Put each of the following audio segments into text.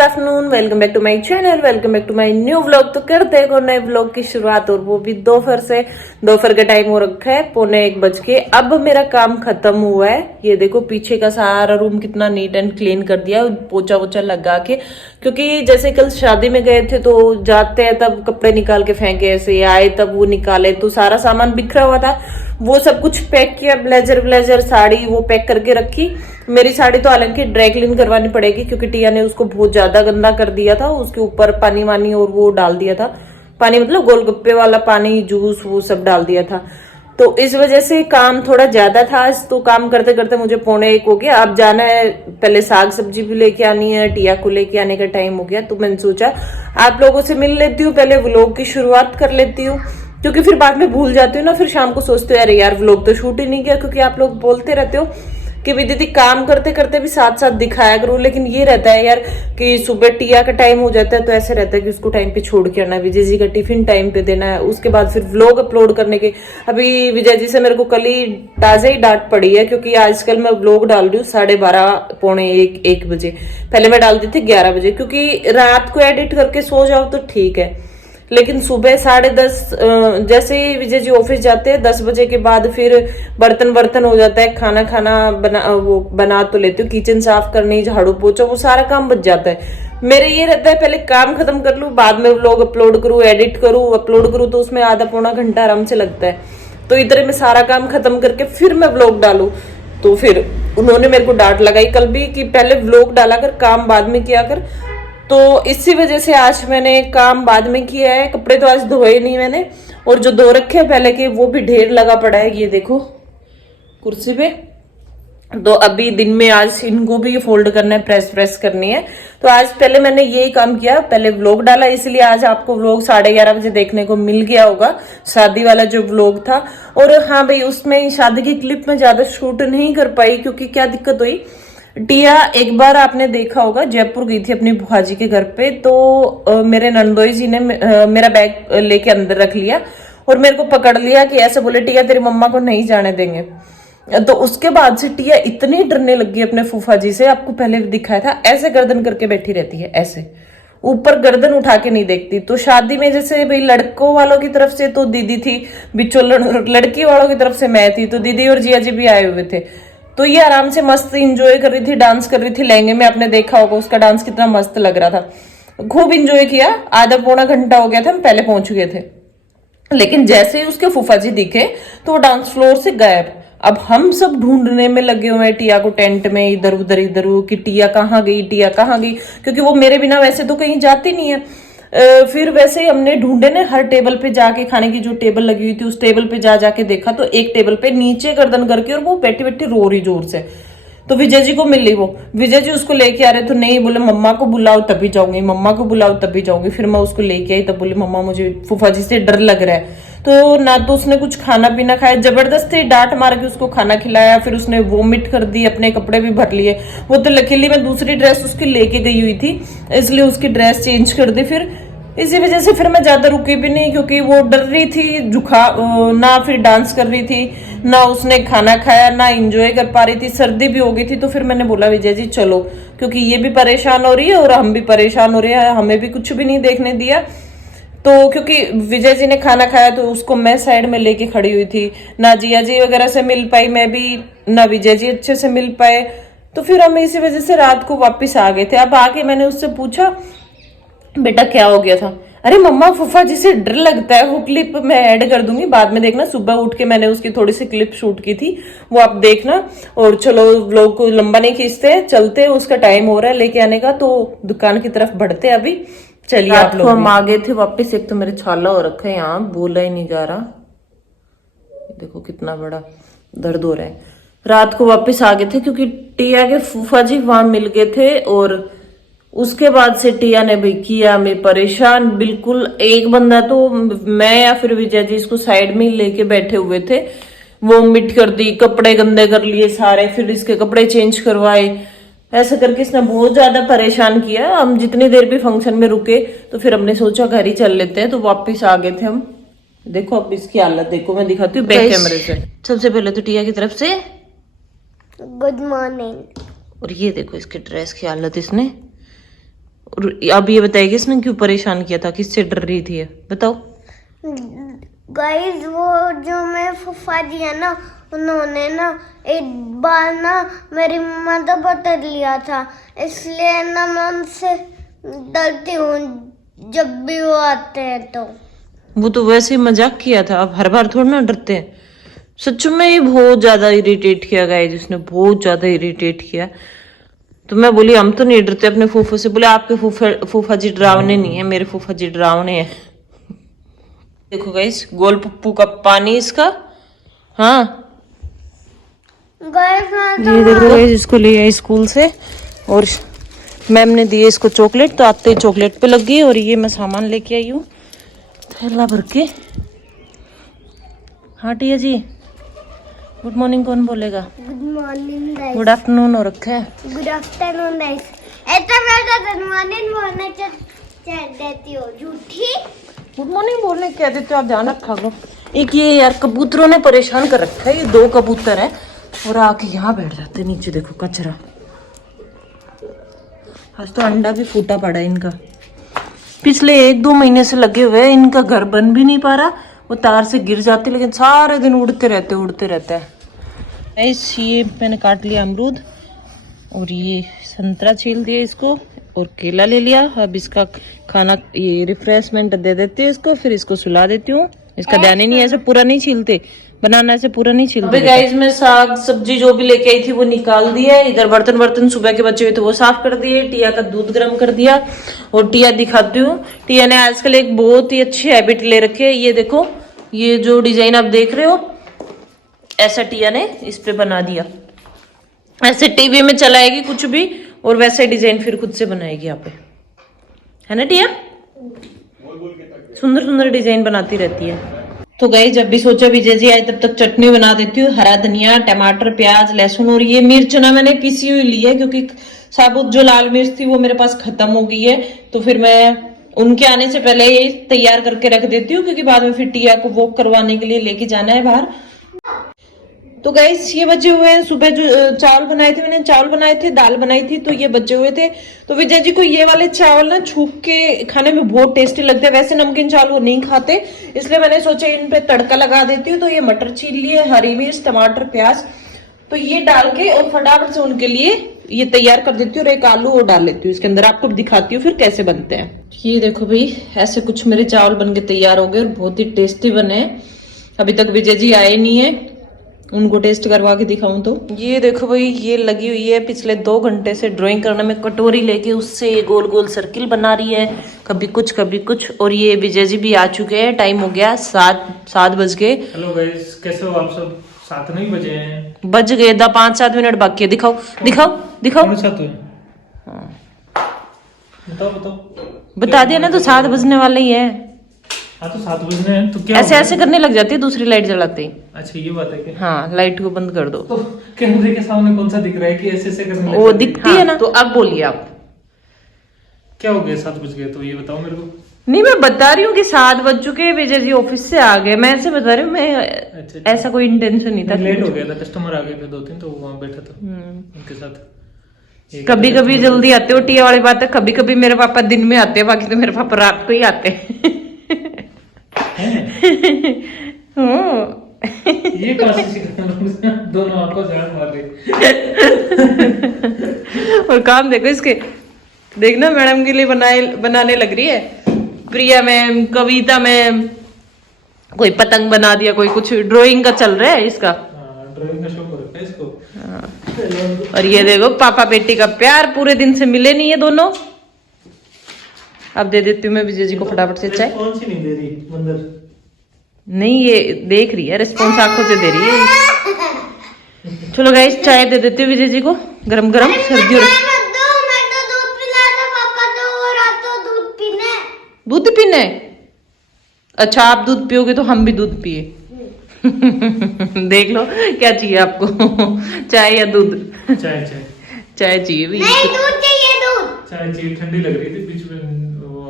Good afternoon, welcome back to my channel, welcome back to my new vlog. तो करते हैं नए vlog की शुरुआत, और वो भी दोपहर से। दोपहर का टाइम हो रखा है 1:45। अब मेरा काम खत्म हुआ है। ये देखो पीछे का सारा रूम कितना नीट एंड क्लीन कर दिया, पोछा वोछा लगा के। क्योंकि जैसे कल शादी में गए थे तो जाते हैं तब कपड़े निकाल के फेंके, ऐसे आए तब वो निकाले तो सारा सामान बिखरा हुआ था। वो सब कुछ पैक किया, ब्लेजर साड़ी वो पैक करके रखी। मेरी साड़ी तो हालांकि ड्राई क्लीन करवानी पड़ेगी क्योंकि टिया ने उसको बहुत ज्यादा गंदा कर दिया था। उसके ऊपर पानी वानी और वो डाल दिया था, पानी मतलब गोलगप्पे वाला पानी, जूस वो सब डाल दिया था। तो इस वजह से काम थोड़ा ज्यादा था आज। तो काम करते करते मुझे 1:45 हो गया। अब जाना है, पहले साग सब्जी भी लेके आनी है, टिया को लेके आने का टाइम हो गया। तो मैंने सोचा आप लोगों से मिल लेती हूँ, पहले व्लॉग की शुरुआत कर लेती हूँ, क्योंकि फिर बाद में भूल जाती हूँ ना। फिर शाम को सोचते हो अरे यार व्लॉग तो शूट ही नहीं किया, क्योंकि आप लोग बोलते रहते हो कि भी दीदी काम करते करते भी साथ साथ दिखाया करो। लेकिन ये रहता है यार कि सुबह टिया का टाइम हो जाता है तो ऐसे रहता है कि उसको टाइम पे छोड़ के आना, विजय जी का टिफिन टाइम पे देना है, उसके बाद फिर व्लॉग अपलोड करने के। अभी विजय जी से मेरे को कल ही ताजा ही डांट पड़ी है, क्योंकि आजकल मैं व्लॉग डाल रही हूँ 12:30 1:45 बजे। पहले मैं डालती थी 11 बजे, क्योंकि रात को एडिट करके सो जाओ तो ठीक है, लेकिन सुबह 10:30 जैसे ही विजय जी ऑफिस जाते हैं 10 बजे के बाद फिर बर्तन हो जाता है, खाना खाना बना तो लेते हो, किचन साफ करनी, झाड़ू पोछा, वो सारा काम बच जाता है। मेरे ये रहता है पहले काम खत्म कर लूं, बाद में व्लॉग अपलोड करूं, एडिट करूं, अपलोड करूं, तो उसमें आधा पौना घंटा आराम से लगता है। तो इधर में सारा काम खत्म करके फिर मैं व्लॉग डालूं, तो फिर उन्होंने मेरे को डांट लगाई कल भी कि पहले व्लॉग डाला कर, काम बाद में किया कर। तो इसी वजह से आज मैंने काम बाद में किया है। कपड़े तो आज धोए नहीं मैंने, और जो धो रखे हैं पहले के वो भी ढेर लगा पड़ा है, ये देखो कुर्सी पे। तो अभी दिन में आज इनको भी फोल्ड करना है, प्रेस करनी है। तो आज पहले मैंने यही काम किया, पहले व्लॉग डाला, इसलिए आज आपको व्लॉग 11:30 बजे देखने को मिल गया होगा, शादी वाला जो व्लॉग था। और हाँ भाई, उसमें शादी की क्लिप में ज्यादा शूट नहीं कर पाई, क्योंकि क्या दिक्कत हुई, टिया एक बार आपने देखा होगा जयपुर गई थी अपनी बुआ जी के घर पे। तो मेरे नंदोई जी ने मेरा बैग लेके अंदर रख लिया और मेरे को पकड़ लिया कि ऐसे बोले टिया तेरी मम्मा को नहीं जाने देंगे। तो उसके बाद से टिया इतनी डरने लगी अपने फूफा जी से, आपको पहले भी दिखाया था, ऐसे गर्दन करके बैठी रहती है, ऐसे ऊपर गर्दन उठा के नहीं देखती। तो शादी में जैसे भाई लड़कों वालों की तरफ से तो दीदी थी बिचो, लड़की वालों की तरफ से मैं थी, तो दीदी और जिया जी भी आए हुए थे। तो ये आराम से मस्त इंजॉय कर रही थी, डांस कर रही थी लहंगे में। आपने देखा होगा उसका डांस कितना मस्त लग रहा था, खूब इंजॉय किया। आधा पौना घंटा हो गया था, हम पहले पहुंच गए थे। लेकिन जैसे ही उसके फूफा जी दिखे तो वो डांस फ्लोर से गायब। अब हम सब ढूंढने में लगे हुए हैं टिया को, टेंट में इधर उधर कि टिया कहाँ गई, टिया कहाँ गई, क्योंकि वो मेरे बिना वैसे तो कहीं जाती नहीं है। फिर वैसे ही हमने ढूंढे ने, हर टेबल पे जाके, खाने की जो टेबल लगी हुई थी उस टेबल पे जाके देखा, तो एक टेबल पे नीचे गर्दन करके और वो बैठी बैठी रो रही जोर से। तो विजय जी को मिल रही, वो विजय जी उसको लेके आ रहे, तो नहीं, बोले मम्मा को बुलाओ तभी जाऊंगी, मम्मा को बुलाओ तभी जाऊंगी। फिर मैं उसको लेके आई, तब बोली मम्मा मुझे फूफा जी से डर लग रहा है। तो ना तो उसने कुछ खाना पीना खाया, जबरदस्ती डांट मार के उसको खाना खिलाया, फिर उसने वोमिट कर दी, अपने कपड़े भी भर लिए। वो तो लकीली मैं दूसरी ड्रेस उसकी लेके गई हुई थी, इसलिए उसकी ड्रेस चेंज कर दी। फिर इसी वजह से फिर मैं ज्यादा रुकी भी नहीं, क्योंकि वो डर रही थी, ना फिर डांस कर रही थी, ना उसने खाना खाया, ना इंजॉय कर पा रही थी, सर्दी भी हो गई थी। तो फिर मैंने बोला विजय जी चलो, क्योंकि ये भी परेशान हो रही है और हम भी परेशान हो रहे हैं, हमें भी कुछ भी नहीं देखने दिया। तो क्योंकि विजय जी ने खाना खाया तो उसको मैं साइड में लेके खड़ी हुई थी, ना जिया जी वगैरह से मिल पाई मैं भी, ना विजय जी अच्छे से मिल पाए। तो फिर हम इसी वजह से रात को वापस आ गए थे। अब आके मैंने उससे पूछा बेटा क्या हो गया था, अरे मम्मा फूफा जी से डर लगता है। वो क्लिप मैं ऐड कर दूंगी, बाद में देखना, सुबह उठ के मैंने उसकी थोड़ी सी क्लिप शूट की थी, वो आप देखना। और चलो व्लॉग को लंबा नहीं खींचते, चलते, उसका टाइम हो रहा है लेके आने का, तो दुकान की तरफ बढ़ते अभी। चलिए आप लोग, हम आ गए थे वापस। एक तो मेरे छाला हो रखा है यहाँ, बोला ही नहीं जा रहा, देखो कितना बड़ा दर्द हो रहा है। रात को वापस आ गए थे क्योंकि टिया के फूफा जी वहां मिल गए थे, और उसके बाद से टिया ने भी किया मैं परेशान बिल्कुल। एक बंदा तो मैं या फिर विजय जी इसको साइड में ही लेके बैठे हुए थे, वो मिट कर दी, कपड़े गंदे कर लिए सारे, फिर इसके कपड़े चेंज करवाए, ऐसा करके इसने बहुत ज्यादा परेशान किया। हम जितनी देर भी फंक्शन में रुके तो फिर हमने सोचा घर ही चल लेते हैं, तो वापिस आ गए थे हम। देखो अब इसकी हालत देखो, मैं दिखाती हूँ बैक कैमरे से। सबसे पहले तो टिया की तरफ से गुड मॉर्निंग। और ये देखो इसकी ड्रेस की हालत, इसने और अब ये बताइए इसने क्यों परेशान किया था, किससे डर रही थी ये बताओ। गाइस वो जो मेरे फूफा जी है ना, उन्होंने ना एक बार ना मेरी मम्मा को पकड़ लिया था, इसलिए ना मैं उनसे डरती हूँ जब भी वो आते हैं तो। वो तो वैसे ही मजाक किया था, अब हर बार थोड़ा ना डरते हैं। सच में ये बहुत ज्यादा इरिटेट किया गया, जिसने बहुत ज्यादा इरिटेट किया। तो मैं बोली हम तो नहीं डरते अपने फूफा से। बोले आपके फूफा जी डरावने नहीं है, मेरे फूफा जी डरावने हैं। देखो गाइस गोल पप्पू का पानी इसका। हाँ ये देखो गाइस, इसको ले आई स्कूल से और मैम ने दिए इसको चॉकलेट, तो आते ही चॉकलेट पे लग गई। और ये मैं सामान लेके आई हूँ थैला भर के। हाँ टिया जी गुड मॉर्निंग कौन बोलेगा? Good morning guys. Good afternoon हो रखा है। Good afternoon guys. ऐसा मैं तो गुड मॉर्निंग बोलने चल देती हूँ, झूठी। गुड मॉर्निंग बोलने कह देते हो आप, ध्यान रखा करो। एक ये यार कबूतरों ने परेशान कर रखा है, ये 2 कबूतर है और आके यहाँ बैठ जाते नीचे। देखो कचरा, आज तो अंडा भी फूटा पड़ा है इनका। पिछले 1-2 महीने से लगे हुए हैं, इनका घर बन भी नहीं पा रहा। वो तार से गिर जाते लेकिन सारे दिन उड़ते रहते हैं। ये मैंने काट लिया अमरूद और ये संतरा छील दिया इसको और केला ले लिया। अब इसका खाना ये रिफ्रेशमेंट दे देती हूँ इसको, फिर इसको सुला देती हूँ। इसका ध्यान ही नहीं, ऐसे पूरा नहीं छीलते, बनाना ऐसे पूरा नहीं छीलते। गाइस मैं साग सब्जी जो भी लेके आई थी वो निकाल दिया। इधर बर्तन सुबह के बचे हुए थे वो साफ कर दिए। टिया का दूध गर्म कर दिया और टिया दिखाती हूँ। टिया ने आजकल एक बहुत ही अच्छी हैबिट ले रखी है। ये देखो, ये जो डिजाइन आप देख रहे हो ऐसा टिया ने इस पे बना दिया। ऐसे टीवी में चलाएगी कुछ भी और वैसे डिजाइन फिर खुद से बनाएगी यहाँ पे, है ना टिया? सुंदर सुंदर डिजाइन बनाती रहती है। तो गई जब भी सोचा विजय जी आए तब तक चटनी बना देती हूँ। हरा धनिया, टमाटर, प्याज, लहसुन और ये मिर्च ना मैंने पीसी हुई ली है क्योंकि साबुत जो लाल मिर्च थी वो मेरे पास खत्म हो गई है। तो फिर मैं उनके आने से पहले ये तैयार करके रख देती हूँ क्योंकि बाद में फिर टिया को वॉक करवाने के लिए लेके जाना है बाहर। तो गाइस ये बचे हुए हैं, सुबह जो चावल बनाए थे, मैंने चावल बनाए थे, दाल बनाई थी, तो ये बचे हुए थे। तो विजय जी को ये वाले चावल ना छूक के खाने में बहुत टेस्टी लगते हैं। वैसे नमकीन चावल वो नहीं खाते, इसलिए मैंने सोचा इन पे तड़का लगा देती हूँ। तो ये मटर छील लिए, हरी मिर्च, टमाटर, प्याज, तो ये डाल के और फटाफट से उनके लिए ये तैयार कर देती हूँ। और एक आलू और डाल लेती हूँ इसके अंदर, आपको दिखाती हूँ फिर कैसे बनते हैं। ये देखो भाई ऐसे कुछ मेरे चावल बन के तैयार हो गए और बहुत ही टेस्टी बने। अभी तक विजय जी आए नहीं है, उनको टेस्ट करवा के दिखाऊं। तो ये देखो भाई ये लगी हुई है पिछले 2 घंटे से ड्राइंग करने में, कटोरी लेके उससे ये गोल गोल सर्किल बना रही है, कभी कुछ कभी कुछ। और ये विजय जी भी आ चुके हैं, टाइम हो गया 7 बज गए। हेलो गाइस, कैसे हो आप सब? 7 नहीं बजे हैं, बज गए 5-7 मिनट बाकी है। दिखाओ दिखाओ दिखाओ। कौन सा तो है? बताओ बता दिया ना, तो 7 बजने वाले ही है। हाँ तो 7 बजने हैं तो क्या ऐसे ऐसे करने लग जाती है दूसरी लाइट जलाते ही। अच्छा ये बात है क्या? हाँ लाइट को बंद कर दो। तो कैमरे के सामने कौन सा दिख रहा है कि ऐसे ऐसे करने वो लग दिखती है ना। तो अब बोलिए आप, क्या हो गया? 7 बज गए तो ये बताओ मेरे को। नहीं मैं बता रही हूँ कि 7 बज चुके हैं, विजय जी ऑफिस से आ गए, मैं ऐसे बता रही हूँ। मैं अच्छा। ऐसा कोई इंटेंशन नहीं था। लेट हो गया था, कस्टमर आ गए थे 2-3, तो वहाँ बैठा था उनके साथ। कभी कभी जल्दी आते हो, टिया वाली बात है। कभी कभी मेरे पापा दिन में आते हैं, बाकी तो मेरे पापा रात को ही आते हैं। ये दोनों आंखों से हाथ मार रही। और काम देखो इसके, देखना मैडम के लिए बनाने लग रही है। प्रिया मैम, कविता मैम, कोई पतंग बना दिया, कोई कुछ ड्राइंग का चल रहा है इसका। ड्राइंग का शौक हो रखा है इसको। और ये देखो पापा बेटी का प्यार, पूरे दिन से मिले नहीं है दोनों। अब दे देती हूँ मैं विजय जी को फटाफट से चाय। कौन सी नहीं दे रही मंदिर? नहीं ये देख रही है, रिस्पॉन्स आंखों से दे रही है। चलो गाइस चाय दे देती हूँ विजय जी को, गरम गरम। सर्दी और दूध पीने। अच्छा आप दूध पियोगे तो हम भी दूध पिए। देख लो क्या चाहिए आपको, चाय या दूध? चाय चाहिए भी। नहीं दूध चाहिए, दूध। चाय चाहिए, ठंडी लग रही थी बीच में,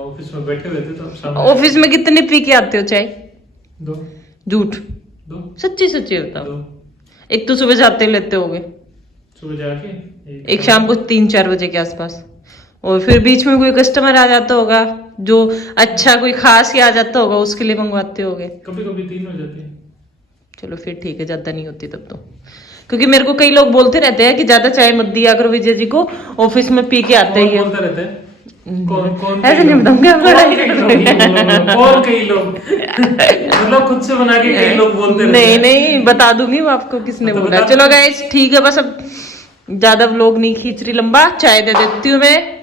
ऑफिस में बैठे हुए थे तो सामने। ऑफिस में कितने पी के आते हो चाय? 2। झूठ, 2 सच्ची सच्ची बताओ। 2 एक तो सुबह जाते लेते होगे, सुबह जाके एक शाम को 3-4 बजे के आसपास। और फिर बीच में कोई कस्टमर आ जाता होगा जो अच्छा कोई खास ही आ जाता होगा, उसके लिए मंगवाते होगे। कभी कभी 3 हो जाती है। चलो फिर ठीक है, ज्यादा नहीं होती तब तो। क्योंकि मेरे को कई लोग बोलते रहते हैं कि ज्यादा चाय मत दिया करो विजय जी को, ऑफिस में पी के आते ही बोलते रहते हैं? कौन ऐसे नहीं बताऊंगा। और कई लोग मतलब खुद से बना के कई लोग बोलते रहते नहीं हैं। नहीं बता दूंगी मैं आपको किसने तो बोला। बता चलो गाइस ठीक है, बस अब ज्यादा व्लॉग नहीं खींच रही लंबा, चाय दे देती हूँ मैं।